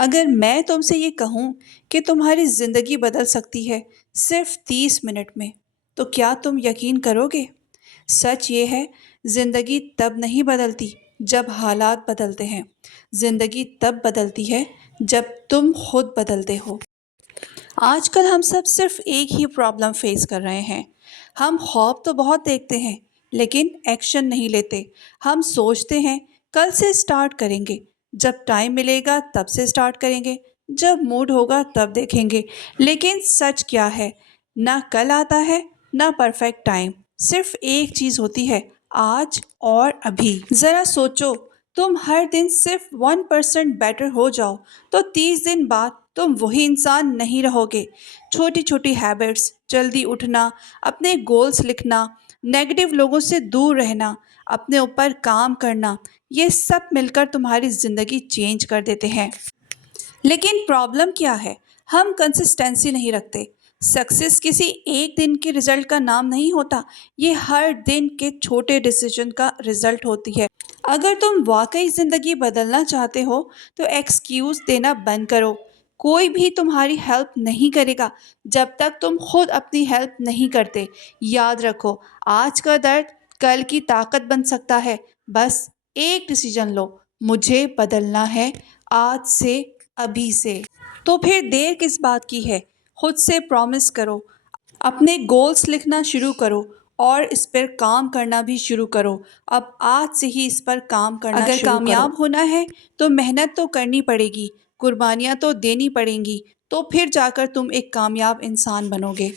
اگر میں تم سے یہ کہوں کہ تمہاری زندگی بدل سکتی ہے صرف 30 منٹ میں، تو کیا تم یقین کرو گے؟ سچ یہ ہے، زندگی تب نہیں بدلتی جب حالات بدلتے ہیں، زندگی تب بدلتی ہے جب تم خود بدلتے ہو۔ آج کل ہم سب صرف ایک ہی پرابلم فیس کر رہے ہیں۔ ہم خواب تو بہت دیکھتے ہیں لیکن ایکشن نہیں لیتے۔ ہم سوچتے ہیں کل سے سٹارٹ کریں گے، جب ٹائم ملے گا تب سے سٹارٹ کریں گے، جب موڈ ہوگا تب دیکھیں گے۔ لیکن سچ کیا ہے؟ نہ کل آتا ہے نہ پرفیکٹ ٹائم، صرف ایک چیز ہوتی ہے، آج اور ابھی۔ ذرا سوچو، تم ہر دن صرف 1% بیٹر ہو جاؤ تو 30 دن بعد تم وہی انسان نہیں رہو گے۔ چھوٹی چھوٹی ہیبٹس، جلدی اٹھنا، اپنے گولز لکھنا، نیگیٹو لوگوں سے دور رہنا، اپنے اوپر کام کرنا، یہ سب مل کر تمہاری زندگی چینج کر دیتے ہیں۔ لیکن پرابلم کیا ہے؟ ہم کنسسٹنسی نہیں رکھتے۔ سکسیس کسی ایک دن کے رزلٹ کا نام نہیں ہوتا، یہ ہر دن کے چھوٹے ڈیسیجن کا رزلٹ ہوتی ہے۔ اگر تم واقعی زندگی بدلنا چاہتے ہو تو ایکسکیوز دینا بند کرو۔ کوئی بھی تمہاری ہیلپ نہیں کرے گا جب تک تم خود اپنی ہیلپ نہیں کرتے۔ یاد رکھو، آج کا درد کل کی طاقت بن سکتا ہے۔ بس ایک ڈیسیجن لو، مجھے بدلنا ہے، آج سے، ابھی سے۔ تو پھر دیر کس بات کی ہے؟ خود سے پرومس کرو، اپنے گولز لکھنا شروع کرو اور اس پر کام کرنا بھی شروع کرو۔ اب آج سے ہی اس پر کام کرنا شروع کرو۔ اگر کامیاب ہونا ہے تو محنت تو کرنی پڑے گی، قربانیاں تو دینی پڑیں گی، تو پھر جا کر تم ایک کامیاب انسان بنو گے۔